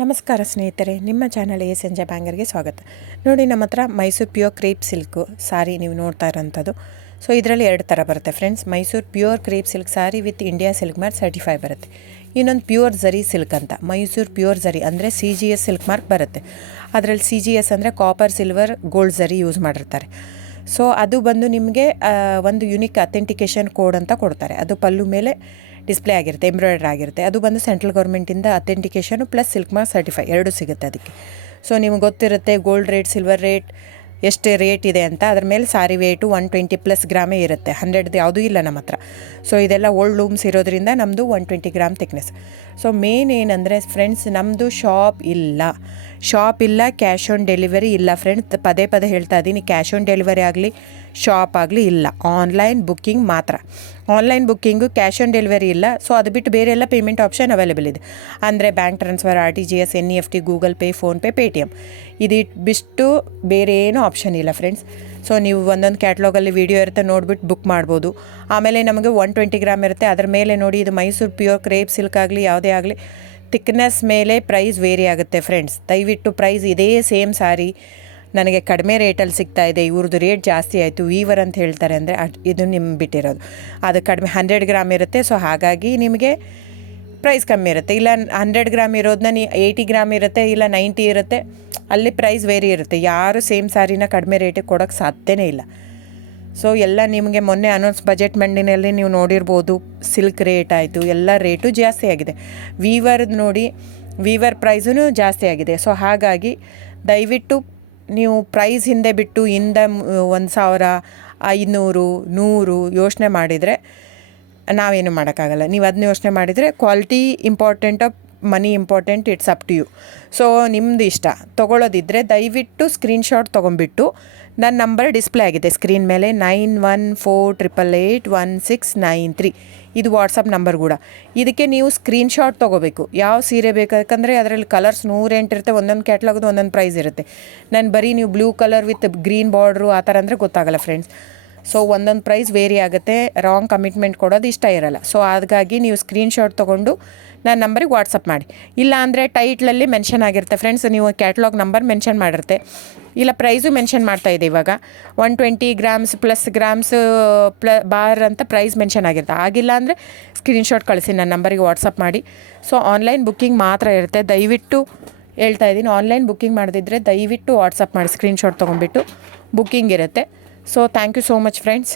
ನಮಸ್ಕಾರ ಸ್ನೇಹಿತರೆ, ನಿಮ್ಮ ಚಾನಲ್ ಸಂಜೆ ಬ್ಯಾಂಗರ್ಗೆ ಸ್ವಾಗತ. ನೋಡಿ, ನಮ್ಮ ಹತ್ರ ಮೈಸೂರು ಪ್ಯೂರ್ ಕ್ರೇಪ್ ಸಿಲ್ಕು ಸಾರಿ ನೀವು ನೋಡ್ತಾ ಇರೋಂಥದ್ದು. ಸೊ ಇದರಲ್ಲಿ ಎರಡು ಥರ ಬರುತ್ತೆ friends. Mysuru pure crepe silk sorry with India silk mark certify ಬರುತ್ತೆ. ಇನ್ನೊಂದು ಪ್ಯೂರ್ ಝರಿ ಸಿಲ್ಕ್ ಅಂತ, ಮೈಸೂರು ಪ್ಯೂರ್ ಝರಿ ಅಂದರೆ CGS ಸಿಲ್ಕ್ ಮಾರ್ಕ್ ಬರುತ್ತೆ. ಅದರಲ್ಲಿ CGS ಅಂದರೆ ಕಾಪರ್, ಸಿಲ್ವರ್, ಗೋಲ್ಡ್ ಝರಿ ಯೂಸ್ ಮಾಡಿರ್ತಾರೆ. ಸೊ ಅದು ಬಂದು ನಿಮಗೆ ಒಂದು ಯುನಿಕ್ ಅಥೆಂಟಿಕೇಷನ್ ಕೋಡ್ ಅಂತ ಕೊಡ್ತಾರೆ. ಅದು ಪಲ್ಲು ಮೇಲೆ ಡಿಸ್ಪ್ಲೇ ಆಗಿರುತ್ತೆ, ಎಂಬ್ರಾಯ್ಡ್ರಿ ಆಗಿರುತ್ತೆ. ಅದು ಬಂದು ಸೆಂಟ್ರಲ್ ಗೌರ್ಮೆಂಟಿಂದ ಅಥೆಂಟಿಕೇಷನು ಪ್ಲಸ್ ಸಿಲ್ಕ್ ಮಾರ್ಕ್ ಸರ್ಟಿಫೈ ಎರಡೂ ಸಿಗುತ್ತೆ ಅದಕ್ಕೆ. ಸೊ ನಿಮ್ಗೆ ಗೊತ್ತಿರುತ್ತೆ ಗೋಲ್ಡ್ ರೇಟ್, ಸಿಲ್ವರ್ ರೇಟ್ ಎಷ್ಟು ರೇಟ್ ಇದೆ ಅಂತ. ಅದ್ರ ಮೇಲೆ ಸಾರಿ ವೇಟು 120+ ಗ್ರಾಮೇ ಇರುತ್ತೆ, 100 ಯಾವುದೂ ಇಲ್ಲ ನಮ್ಮ ಹತ್ರ. ಸೊ ಇದೆಲ್ಲ ಓಲ್ಡ್ ಲೂಮ್ಸ್ ಇರೋದ್ರಿಂದ ನಮ್ಮದು 120 ಗ್ರಾಮ್ ಥಿಕ್ನೆಸ್. ಸೊ ಮೇನ್ ಏನಂದರೆ ಫ್ರೆಂಡ್ಸ್, ನಮ್ಮದು ಶಾಪ್ ಇಲ್ಲ, ಕ್ಯಾಶ್ ಆನ್ ಡೆಲಿವರಿ ಇಲ್ಲ ಫ್ರೆಂಡ್ಸ್. ಪದೇ ಹೇಳ್ತಾ ಇದ್ದೀನಿ, ಕ್ಯಾಶ್ ಆನ್ ಡೆಲಿವರಿ ಆಗಲಿ ಶಾಪ್ ಆಗಲಿ ಇಲ್ಲ, ಆನ್ಲೈನ್ ಬುಕ್ಕಿಂಗ್ ಮಾತ್ರ. Online booking, cash on delivery ಇಲ್ಲ. ಸೊ ಅದು ಬಿಟ್ಟು ಬೇರೆ ಎಲ್ಲ ಪೇಮೆಂಟ್ ಆಪ್ಷನ್ ಅವೈಲೇಬಲ್ ಇದೆ. ಅಂದರೆ bank transfer, RTGS, NEFT, Google pay, PhonePe, Paytm. ಇದು ಬಿಟ್ಟು ಬೇರೆ ಏನೂ ಆಪ್ಷನ್ ಇಲ್ಲ ಫ್ರೆಂಡ್ಸ್. ಸೊ ನೀವು ಒಂದೊಂದು ಕ್ಯಾಟ್ಲಾಗಲ್ಲಿ ವೀಡಿಯೋ ಇರುತ್ತೆ, ನೋಡಿಬಿಟ್ಟು ಬುಕ್ ಮಾಡ್ಬೋದು. ಆಮೇಲೆ ನಮಗೆ 120 ಗ್ರಾಮ್ ಇರುತ್ತೆ. ಅದರ ಮೇಲೆ ನೋಡಿ, ಇದು ಮೈಸೂರು ಪ್ಯೂರ್ ಕ್ರೇಪ್ ಸಿಲ್ಕ್ ಆಗಲಿ ಯಾವುದೇ ಆಗಲಿ ಥಿಕ್ನೆಸ್ ಮೇಲೆ ಪ್ರೈಸ್ ವೇರಿ ಆಗುತ್ತೆ ಫ್ರೆಂಡ್ಸ್. ದಯವಿಟ್ಟು ಪ್ರೈಸ್ ಇದೇ ಸೇಮ್ ಸಾರಿ ನನಗೆ ಕಡಿಮೆ ರೇಟಲ್ಲಿ ಸಿಗ್ತಾ ಇದೆ, ಇವ್ರದ್ದು ರೇಟ್ ಜಾಸ್ತಿ ಆಯಿತು ವೀವರ್ ಅಂತ ಹೇಳ್ತಾರೆ ಅಂದರೆ ಇದು ನಿಮ್ಮ ಬಿಟ್ಟಿರೋದು. ಅದು ಕಡಿಮೆ 100 ಗ್ರಾಮ್ ಇರುತ್ತೆ. ಸೊ ಹಾಗಾಗಿ ನಿಮಗೆ ಪ್ರೈಸ್ ಕಮ್ಮಿ ಇರುತ್ತೆ. ಇಲ್ಲ 100 ಗ್ರಾಮ್ ಇರೋದನ್ನ 80 ಗ್ರಾಮ್ ಇರುತ್ತೆ, ಇಲ್ಲ 90 ಇರುತ್ತೆ, ಅಲ್ಲಿ ಪ್ರೈಸ್ ವೇರಿ ಇರುತ್ತೆ. ಯಾರು ಸೇಮ್ ಸಾರಿನ ಕಡಿಮೆ ರೇಟಿಗೆ ಕೊಡೋಕ್ಕೆ ಸಾಧ್ಯನೇ ಇಲ್ಲ. ಸೊ ಎಲ್ಲ ನಿಮಗೆ ಮೊನ್ನೆ ಅನೌನ್ಸ್ ಬಜೆಟ್ ಮಂಡಿನಲ್ಲಿ ನೀವು ನೋಡಿರ್ಬೋದು, ಸಿಲ್ಕ್ ರೇಟ್ ಆಯಿತು, ಎಲ್ಲ ರೇಟು ಜಾಸ್ತಿ ಆಗಿದೆ. ವೀವರ್ದು ನೋಡಿ, ವೀವರ್ ಪ್ರೈಸೂ ಜಾಸ್ತಿ ಆಗಿದೆ. ಸೊ ಹಾಗಾಗಿ ದಯವಿಟ್ಟು ನೀವು ಪ್ರೈಸ್ ಹಿಂದೆ ಬಿಟ್ಟು 1,000, 500, 100 ಯೋಚನೆ ಮಾಡಿದರೆ ನಾವೇನು ಮಾಡೋಕ್ಕಾಗಲ್ಲ. ನೀವು ಅದನ್ನ ಯೋಚನೆ ಮಾಡಿದರೆ quality important, money important, it's up to you. So ನಿಮ್ಮದು ಇಷ್ಟ. ತೊಗೊಳ್ಳೋದಿದ್ದರೆ ದಯವಿಟ್ಟು ಸ್ಕ್ರೀನ್ಶಾಟ್ ತೊಗೊಂಬಿಟ್ಟು, ನನ್ನ ನಂಬರ್ ಡಿಸ್ಪ್ಲೇ ಆಗಿದೆ ಸ್ಕ್ರೀನ್ ಮೇಲೆ, 9148881693. ಇದು ವಾಟ್ಸಪ್ ನಂಬರ್ ಕೂಡ. ಇದಕ್ಕೆ ನೀವು ಸ್ಕ್ರೀನ್ಶಾಟ್ ತೊಗೋಬೇಕು. ಯಾವ ಸೀರೆ ಬೇಕು, ಯಾಕಂದರೆ ಅದರಲ್ಲಿ ಕಲರ್ಸ್ 108 ಇರುತ್ತೆ, ಒಂದೊಂದು ಕ್ಯಾಟ್ಲಾಗದು ಒಂದೊಂದು ಪ್ರೈಸ್ ಇರುತ್ತೆ. ನಾನು ಬರೀ ನೀವು blue colour with green border ಆ ಥರ ಅಂದರೆ ಗೊತ್ತಾಗಲ್ಲ ಫ್ರೆಂಡ್ಸ್. ಸೊ ಒಂದೊಂದು ಪ್ರೈಸ್ ವೇರಿ ಆಗುತ್ತೆ, ರಾಂಗ್ ಕಮಿಟ್ಮೆಂಟ್ ಕೊಡೋದು ಇಷ್ಟ ಇರಲ್ಲ. ಸೊ ಹಾಗಾಗಿ ನೀವು ಸ್ಕ್ರೀನ್ಶಾಟ್ ತೊಗೊಂಡು ನನ್ನ ನಂಬರಿಗೆ ವಾಟ್ಸಪ್ ಮಾಡಿ. ಇಲ್ಲ ಅಂದರೆ ಟೈಟ್ಲಲ್ಲಿ ಮೆನ್ಷನ್ ಆಗಿರುತ್ತೆ ಫ್ರೆಂಡ್ಸ್, ನೀವು ಕ್ಯಾಟ್ಲಾಗ್ ನಂಬರ್ ಮೆನ್ಷನ್ ಮಾಡಿರುತ್ತೆ, ಇಲ್ಲ ಪ್ರೈಸು ಮೆನ್ಷನ್ ಮಾಡ್ತಾಯಿದೆ. ಇವಾಗ 120 ಗ್ರಾಮ್ಸ್ ಪ್ಲಸ್ ಗ್ರಾಮ್ಸ್ ಬಾರ್ ಅಂತ ಪ್ರೈಸ್ ಮೆನ್ಷನ್ ಆಗಿರುತ್ತೆ. ಆಗಿಲ್ಲ ಅಂದರೆ ಸ್ಕ್ರೀನ್ಶಾಟ್ ಕಳಿಸಿ, ನನ್ನ ನಂಬರಿಗೆ ವಾಟ್ಸಪ್ ಮಾಡಿ. ಸೊ ಆನ್ಲೈನ್ ಬುಕ್ಕಿಂಗ್ ಮಾತ್ರ ಇರುತ್ತೆ. ದಯವಿಟ್ಟು ಹೇಳ್ತಾ ಇದ್ದೀನಿ, ಆನ್ಲೈನ್ ಬುಕ್ಕಿಂಗ್ ಮಾಡದಿದ್ದರೆ ದಯವಿಟ್ಟು ವಾಟ್ಸಪ್ ಮಾಡಿ, ಸ್ಕ್ರೀನ್ಶಾಟ್ ತೊಗೊಂಡ್ಬಿಟ್ಟು ಬುಕ್ಕಿಂಗ್ ಇರುತ್ತೆ. So thank you so much friends.